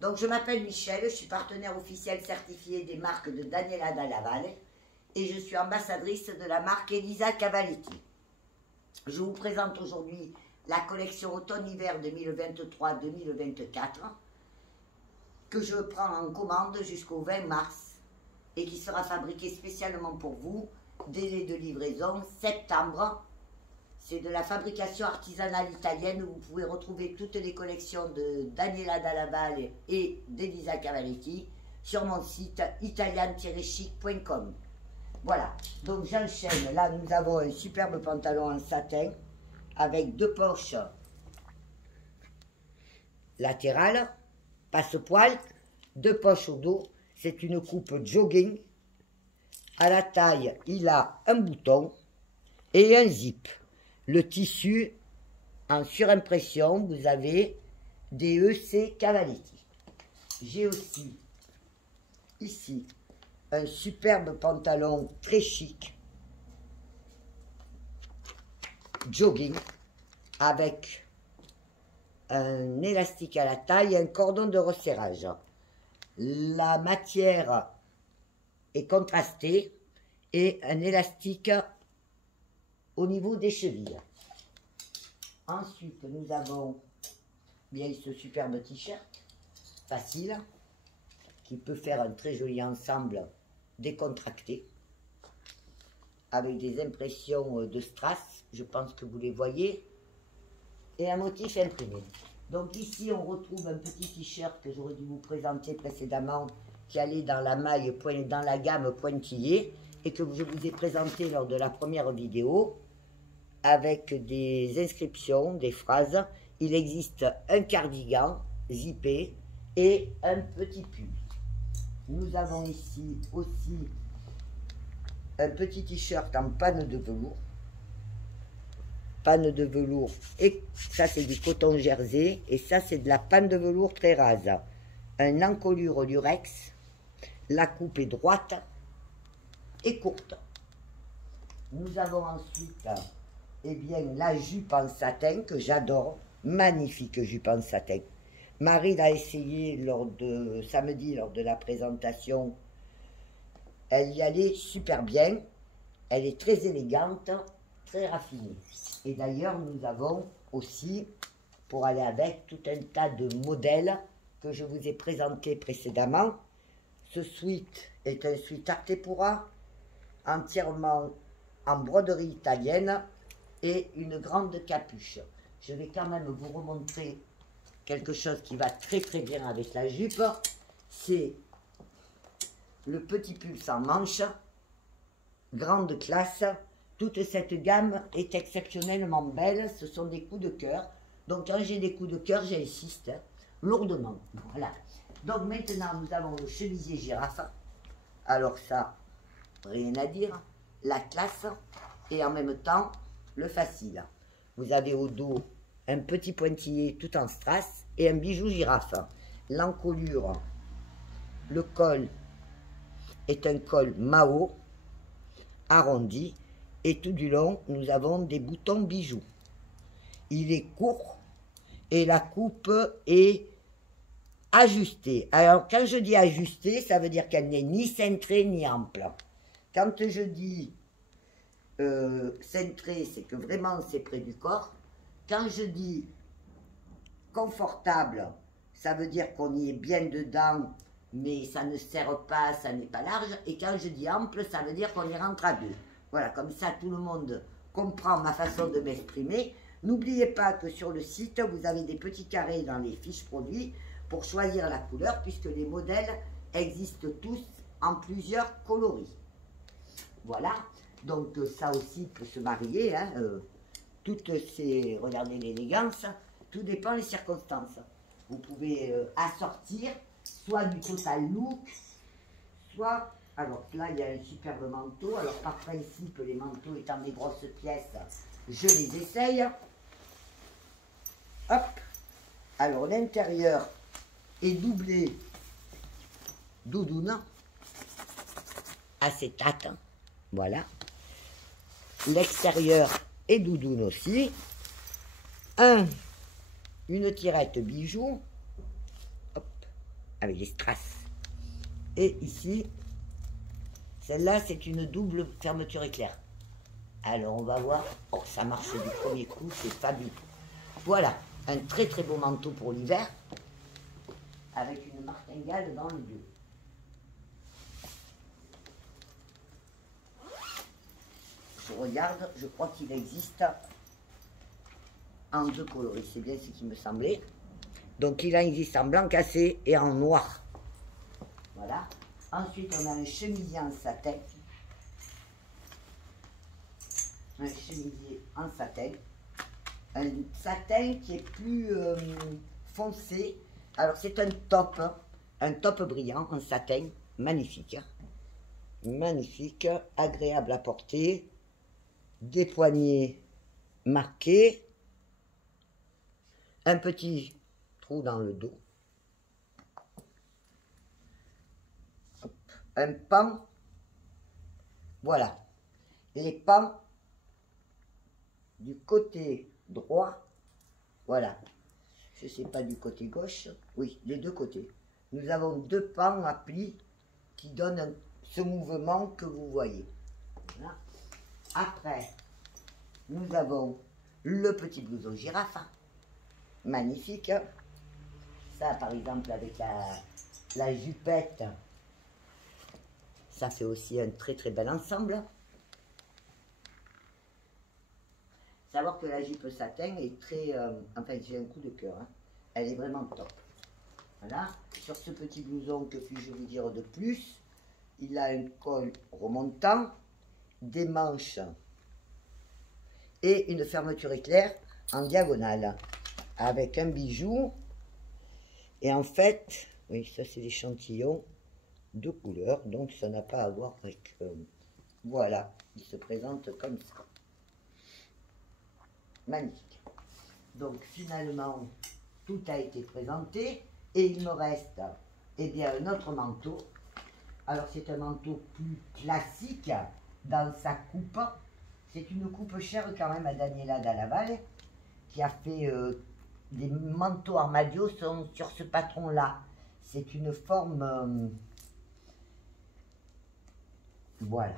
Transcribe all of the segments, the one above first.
Donc, je m'appelle Michel, je suis partenaire officiel certifié des marques de Daniela Dalla Valle et je suis ambassadrice de la marque Elisa Cavalletti. Je vous présente aujourd'hui la collection automne-hiver 2023-2024 que je prends en commande jusqu'au 20 mars et qui sera fabriquée spécialement pour vous. Délai de livraison septembre. C'est de la fabrication artisanale italienne. Vous pouvez retrouver toutes les collections de Daniela Dalla Valle et d'Elisa Cavalletti sur mon site italian-chic.com. Voilà, donc j'enchaîne. Là, nous avons un superbe pantalon en satin avec deux poches latérales, passe-poil, deux poches au dos. C'est une coupe jogging. À la taille, il a un bouton et un zip. Le tissu, en surimpression, vous avez des EC Cavalletti. J'ai aussi, ici, un superbe pantalon très chic, jogging, avec un élastique à la taille et un cordon de resserrage. La matière est contrastée et un élastique au niveau des chevilles. Ensuite, nous avons bien ce superbe t-shirt facile qui peut faire un très joli ensemble décontracté avec des impressions de strass, je pense que vous les voyez, et un motif imprimé. Donc ici, on retrouve un petit t-shirt que j'aurais dû vous présenter précédemment qui allait dans la maille, dans la gamme pointillée et que je vous ai présenté lors de la première vidéo avec des inscriptions, des phrases. Il existe un cardigan zippé et un petit pull. Nous avons ici aussi un petit t-shirt en panne de velours. Panne de velours, et ça c'est du coton jersey, et ça c'est de la panne de velours très rase. Un encolure lurex, la coupe est droite et courte. Nous avons ensuite eh bien, la jupe en satin que j'adore, magnifique jupe en satin. Marie l'a essayé samedi lors de la présentation, elle y allait super bien, elle est très élégante, très raffinée. Et d'ailleurs, nous avons aussi, pour aller avec, tout un tas de modèles que je vous ai présentés précédemment. Ce sweat est un sweat Artepura, entièrement en broderie italienne et une grande capuche. Je vais quand même vous remontrer quelque chose qui va très très bien avec la jupe. C'est le petit pull sans manche, grande classe. Toute cette gamme est exceptionnellement belle, ce sont des coups de cœur. Donc quand j'ai des coups de cœur, j'insiste lourdement. Voilà. Donc maintenant, nous avons le chemisier girafe. Alors ça, rien à dire. La classe et en même temps, le facile. Vous avez au dos un petit pointillé tout en strass et un bijou girafe. L'encolure, le col est un col Mao, arrondi. Et tout du long, nous avons des boutons bijoux. Il est court et la coupe est ajustée. Alors, quand je dis ajustée, ça veut dire qu'elle n'est ni cintrée ni ample. Quand je dis cintrée, c'est que vraiment c'est près du corps. Quand je dis confortable, ça veut dire qu'on y est bien dedans, mais ça ne serre pas, ça n'est pas large. Et quand je dis ample, ça veut dire qu'on y rentre à deux. Voilà, comme ça tout le monde comprend ma façon de m'exprimer. N'oubliez pas que sur le site, vous avez des petits carrés dans les fiches produits pour choisir la couleur, puisque les modèles existent tous en plusieurs coloris. Voilà, donc ça aussi peut se marier. Hein, toutes ces, regardez l'élégance, tout dépend des circonstances. Vous pouvez assortir soit du total look, soit... Alors là, il y a un superbe manteau. Alors par principe, les manteaux étant des grosses pièces, je les essaye. Hop. Alors l'intérieur est doublé doudoune, acétate. Voilà. L'extérieur est doudoune aussi. Une tirette bijoux. Hop. avec des strass. Et ici, celle-là, c'est une double fermeture éclair. Alors, on va voir. Oh, ça marche du premier coup, c'est fabuleux. Voilà, un très très beau manteau pour l'hiver, avec une martingale dans le dos. Je regarde, je crois qu'il existe en 2 coloris, c'est bien ce qui me semblait. Donc il en existe en blanc cassé et en noir. Voilà. Ensuite on a un chemisier en satin. Un chemisier en satin. Un satin qui est plus foncé. Alors c'est un top brillant en satin, magnifique. Magnifique, agréable à porter. Des poignets marqués. Un petit trou dans le dos. Hop. Un pan. Voilà. Les pans du côté droit. Voilà. Je ne sais pas du côté gauche. Oui, des 2 côtés. Nous avons 2 pans à plis qui donnent ce mouvement que vous voyez. Voilà. Après, nous avons le petit blouson girafe. Magnifique. Ça, par exemple, avec la jupette, ça fait aussi un très très bel ensemble. Savoir que la jupe satin est très... enfin, j'ai un coup de cœur. Hein. Elle est vraiment top. Voilà. Sur ce petit blouson, que puis-je vous dire de plus? Il a un col remontant, des manches et une fermeture éclair en diagonale. Avec un bijou, et en fait, oui, ça c'est l'échantillon de couleurs, donc ça n'a pas à voir avec, voilà, il se présente comme ça. Magnifique. Donc finalement, tout a été présenté, et il me reste, eh bien, un autre manteau. Alors c'est un manteau plus classique dans sa coupe. C'est une coupe chère quand même à Daniela Dalla qui a fait... des manteaux armadios sont sur ce patron-là. C'est une forme... voilà.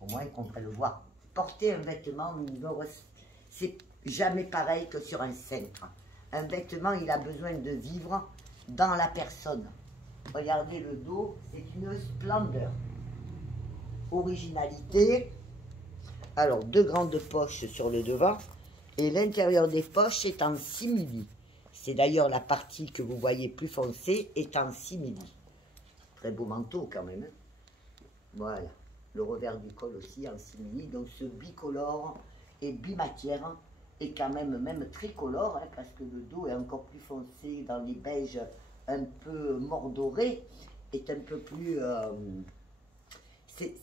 Au moins, on va le voir. Porter un vêtement, c'est jamais pareil que sur un cintre. Un vêtement, il a besoin de vivre dans la personne. Regardez le dos, c'est une splendeur. Originalité. Alors, 2 grandes poches sur le devant. Et l'intérieur des poches est en simili. C'est d'ailleurs la partie que vous voyez plus foncée est en simili. Très beau manteau quand même. Hein. Voilà. Le revers du col aussi en simili. Donc ce bicolore et bimatière est quand même tricolore. Hein, parce que le dos est encore plus foncé dans les beiges un peu mordorés. Est un peu plus...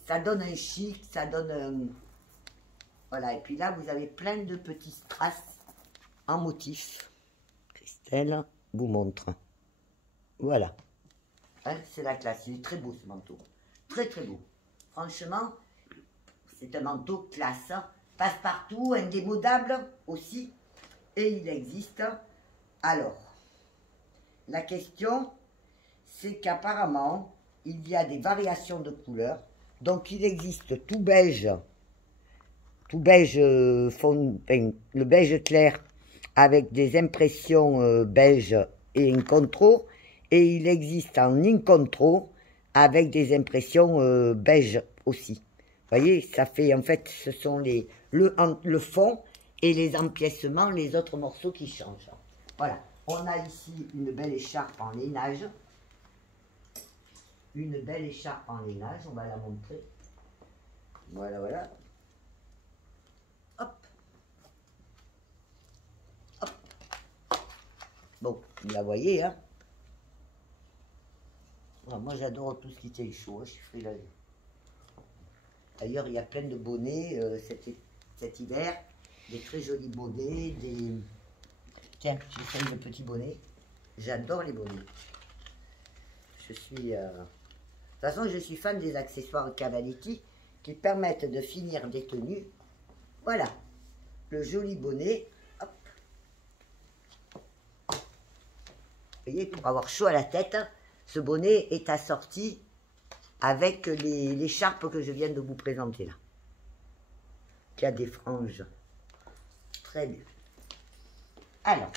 ça donne un chic, ça donne un... Voilà, et puis là, vous avez plein de petits strass en motif. Christelle vous montre. Voilà. Hein, c'est la classe. Il est très beau, ce manteau. Très, très beau. Franchement, c'est un manteau classe. Passe-partout, indémodable aussi. Et il existe. Alors, la question, c'est qu'apparemment, il y a des variations de couleurs. Donc, il existe tout beige le beige clair avec des impressions beige et incontro, et il existe en incontro avec des impressions beige aussi. Vous voyez, ça fait en fait, ce sont le fond et les empiècements, les autres morceaux qui changent. Voilà, on a ici une belle écharpe en lainage. Une belle écharpe en lainage, on va la montrer. Voilà, voilà. Hop. Hop. Bon, vous la voyez, hein. Bon, moi, j'adore tout ce qui est chaud, hein, je suis frileuse. D'ailleurs, il y a plein de bonnets cet hiver. Des très jolis bonnets, des... Tiens, j'essaye le petit bonnet. J'adore les bonnets. Je suis... De toute façon, je suis fan des accessoires Cavaletti qui permettent de finir des tenues. Voilà, le joli bonnet. Hop. Vous voyez, pour avoir chaud à la tête, Ce bonnet est assorti avec l'écharpe que je viens de vous présenter là. Qui a des franges. Très bien. Alors,